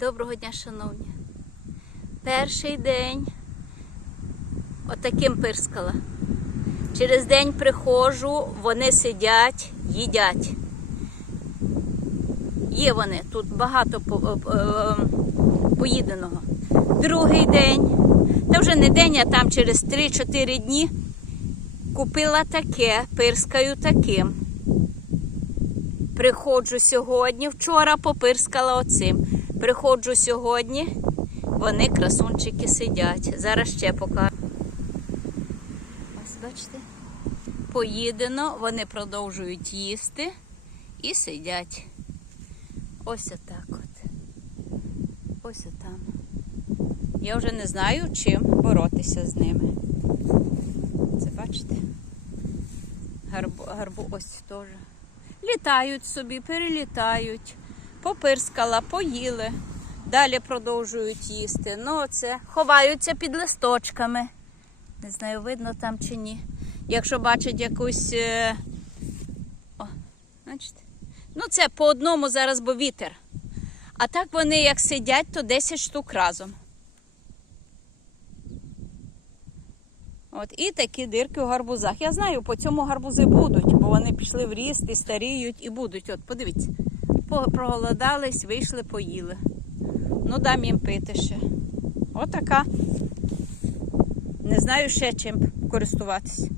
Доброго дня, шановні. Перший день отаким пирскала. Через день приходжу, вони сидять, їдять. Є вони, тут багато е, е, поїденого. Другий день, та вже не день, а там через 3-4 дні купила таке, пирскаю таким. Приходжу сьогодні, вчора попирскала оцим. Приходжу сьогодні, вони красунчики сидять. Зараз ще покажу. Ось бачите, поїдено, вони продовжують їсти і сидять. Ось отак от. Ось отам. Я вже не знаю, чим боротися з ними. Це бачите? Гарбу, гарбу ось теж. Літають собі, перелітають. Попирскала, поїли. Далі продовжують їсти. Ну, це ховаються під листочками. Не знаю, видно там чи ні. Якщо бачать якусь. е, О, бачите? Ну, це по одному зараз, бо вітер. А так вони як сидять, то 10 штук разом. От, і такі дирки у гарбузах. Я знаю, по цьому гарбузи будуть, бо вони пішли в ріст і старіють і будуть. От, подивіться, По- проголодались, вийшли, поїли. Ну, дам їм пити ще. Отака. Не знаю ще чим користуватись.